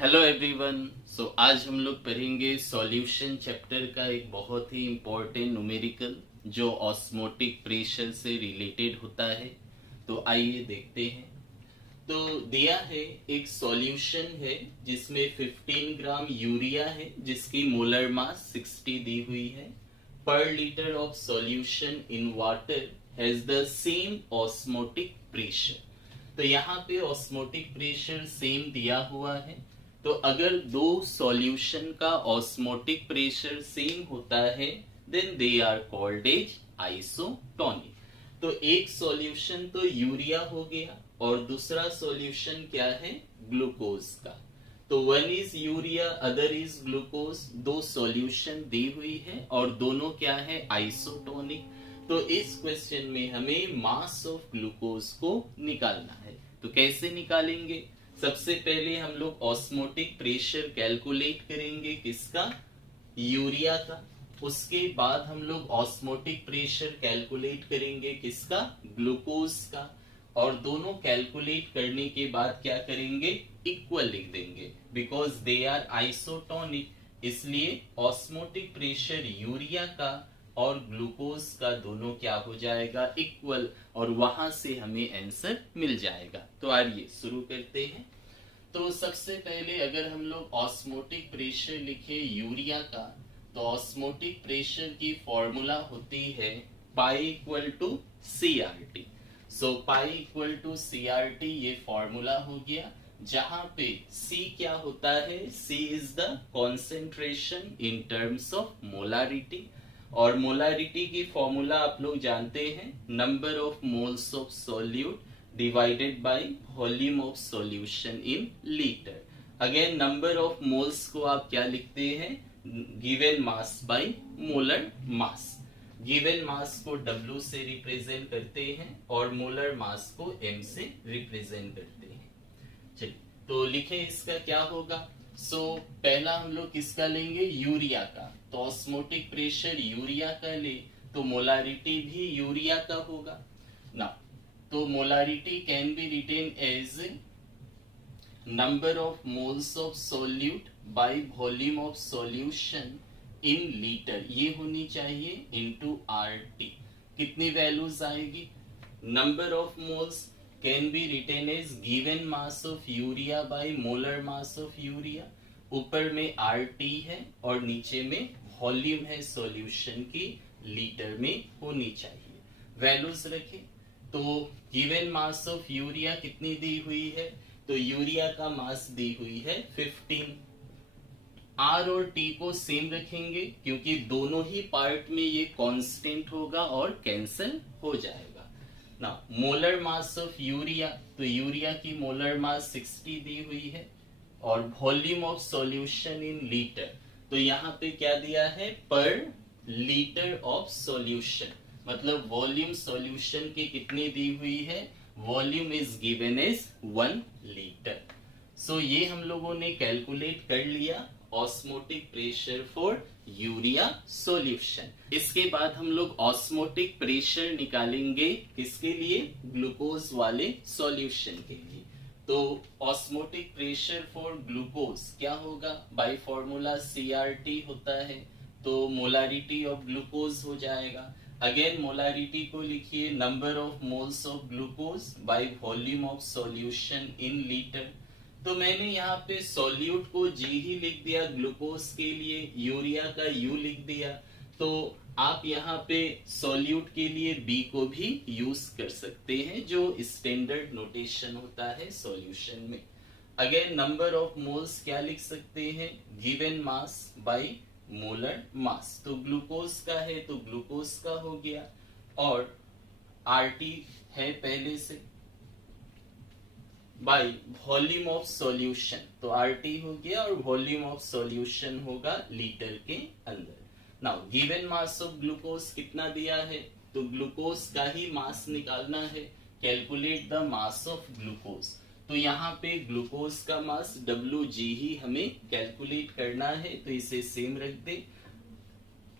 Hello everyone. आज हम लोग पढ़ेंगे सॉल्यूशन चैप्टर का एक बहुत ही इम्पोर्टेंट न्यूमेरिकल जो ऑस्मोटिक प्रेशर से रिलेटेड होता है। तो आइए देखते हैं। तो दिया है एक सॉल्यूशन है जिसमें 15 ग्राम यूरिया है जिसकी मोलर मास 60 दी हुई है। Per litre of solution in water has the same osmotic pressure. तो यहाँ पे ऑस्मोटिक प्रेशर सेम दिया हुआ है। तो अगर दो सॉल्यूशन का ऑस्मोटिक प्रेशर सेम होता है then they are called as isotonic. तो एक सॉल्यूशन तो यूरिया हो गया और दूसरा सॉल्यूशन क्या है, ग्लूकोज का। तो one is urea other is glucose, दो सॉल्यूशन दी हुई है और दोनों क्या है, आइसोटोनिक। तो इस क्वेश्चन में हमें मास ऑफ ग्लूकोज को निकालना है। तो कैसे निकालेंगे, सबसे पहले हम लोग ऑस्मोटिक प्रेशर कैलकुलेट करेंगे किसका, यूरिया का। उसके बाद हम लोग ऑस्मोटिक प्रेशर कैलकुलेट करेंगे किसका, ग्लूकोज का। और दोनों कैलकुलेट करने के बाद क्या करेंगे, इक्वल लिख देंगे बिकॉज दे आर आइसोटोनिक। इसलिए ऑस्मोटिक प्रेशर यूरिया का और ग्लूकोज का दोनों क्या हो जाएगा, इक्वल, और वहां से हमें आंसर मिल जाएगा। तो आइए शुरू करते हैं। तो सबसे पहले अगर हम लोग ऑस्मोटिक प्रेशर लिखे यूरिया का, तो ऑस्मोटिक प्रेशर की फॉर्मूला होती है pi equal to C R T. So pi equal to C R T ये फॉर्मूला हो गया, जहां पे C क्या होता है, C is the concentration in terms of molarity. और मोलारिटी की फॉर्मूला आप लोग जानते हैं, number of moles of solute divided by volume of solution in litre. Again number of moles को आप क्या लिखते हैं, given mass by molar mass. Given mass को W से रिप्रेजेंट करते हैं और मोलर मास को M से रिप्रेजेंट करते हैं। चलिए तो लिखे इसका क्या होगा। पहला हम लोग किसका लेंगे, यूरिया का। तो ऑस्मोटिक प्रेशर यूरिया का ले तो मोलारिटी भी यूरिया का होगा ना। तो molarity can be written as number of moles of solute by volume of solution in litre, ये होनी चाहिए इनटू RT। कितनी वैल्यूज आएगी, number of moles can be written as given mass of urea by molar mass of urea. ऊपर में RT है और नीचे में वॉल्यूम है सॉल्यूशन की, लीटर में होनी चाहिए। वैल्यूज रखें तो गिवन मास ऑफ यूरिया कितनी दी हुई है, तो यूरिया का मास दी हुई है 15। R और T को सेम रखेंगे क्योंकि दोनों ही पार्ट में ये कांस्टेंट होगा और कैंसिल हो जाएगा ना। मोलर मास ऑफ यूरिया, तो यूरिया की मोलर मास 60 दी हुई है और volume of solution in litre, तो यहाँ पे क्या दिया है, पर लीटर ऑफ सॉल्यूशन, मतलब वॉल्यूम सॉल्यूशन की कितनी दी हुई है, volume is given as 1 litre. ये हम लोगों ने कैलकुलेट कर लिया osmotic pressure for urea solution. इसके बाद हम लोग ऑस्मोटिक प्रेशर निकालेंगे किसके लिए, ग्लूकोज वाले सॉल्यूशन के लिए। तो ऑस्मोटिक प्रेशर फॉर ग्लूकोज क्या होगा, बाय फॉर्मूला CRT होता है, तो मोलारिटी ऑफ ग्लूकोज हो जाएगा। अगेन मोलारिटी को लिखिए, number of moles of glucose bye volume of solution in litre. तो मैंने यहाँ पे सॉल्यूट को G ही लिख दिया, ग्लूकोज के लिए यूरिया का U लिख दिया। तो आप यहाँ पे सॉल्यूट के लिए B को भी यूज कर सकते हैं जो स्टैंडर्ड नोटेशन होता है सॉल्यूशन में। अगेन नंबर ऑफ मोल्स क्या लिख सकते हैं, गिवन मास बाय मोलर मास। तो ग्लूकोज का है तो ग्लूकोज का हो गया और RT है पहले से, बाय वॉल्यूम ऑफ सॉल्यूशन, तो RT हो गया और वॉल्यूम ऑफ सॉल्यूशन होगा लीटर के अंदर। Now given mass of glucose कितना दिया है, तो ग्लूकोज का ही मास निकालना है। Calculate the mass of glucose, तो यहाँ पे ग्लूकोज का मास WG ही हमें कैलकुलेट करना है, तो इसे सेम रख दे।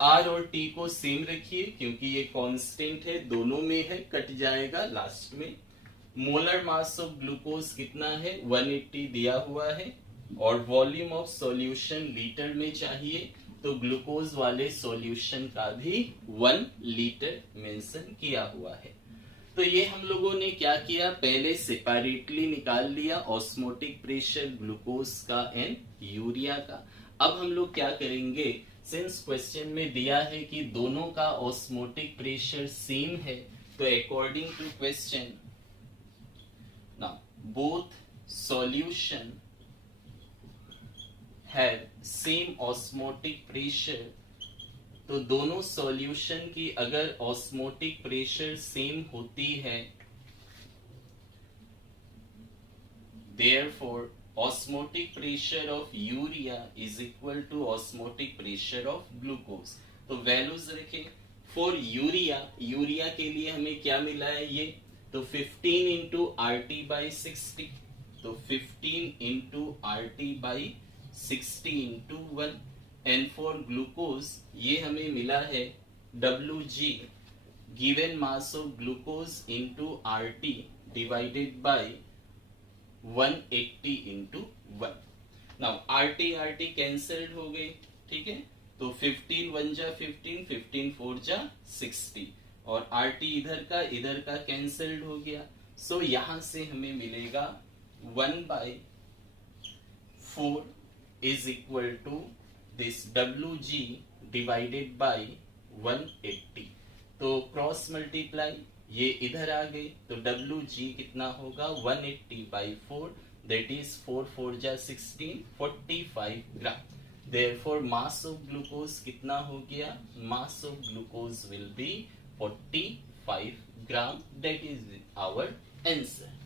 R और T को सेम रखिए क्योंकि ये कांस्टेंट है, दोनों में है, कट जाएगा लास्ट में। मोलर मास ऑफ ग्लूकोज कितना है, 180 दिया हुआ है, और वॉल्यूम ऑफ सॉल्यूशन लीटर में चाहिए, तो ग्लूकोज वाले सॉल्यूशन का भी 1 लीटर मेंशन किया हुआ है। तो ये हम लोगों ने क्या किया, पहले सेपरेटली निकाल लिया ऑस्मोटिक प्रेशर ग्लूकोज का एंड यूरिया का। अब हम लोग क्या करेंगे, सिंस क्वेश्चन में दिया है कि दोनों का ऑस्मोटिक प्रेशर सेम है, तो according to question now both solution have same osmotic pressure, तो दोनों सॉल्यूशन की अगर ऑस्मोटिक प्रेशर सेम होती है, therefore osmotic pressure of urea is equal to osmotic pressure of glucose. तो वैल्यूज रखें फॉर यूरिया, यूरिया के लिए हमें क्या मिला है ये, तो 15 इंटू आर टी बाई 60, तो 15 into R T by 60 into 1, and for glucose ये हमें मिला है Wg given mass of glucose into R T divided by 180 into 1। Now R T cancelled हो गई, ठीक है, तो 15 1 जा 15, 15 4 जा 60, और आर टी इधर का कैंसल्ड हो गया। सो यहां से हमें मिलेगा 1/4 is equal to this Wg divided by 180। तो क्रॉस मल्टीप्लाई ये इधर आ गई, तो Wg कितना होगा 180/4, दैट इज 4 4 जा 16, 45 gram. Therefore mass of glucose कितना हो गया, mass of glucose will be 45 gram, that is our answer.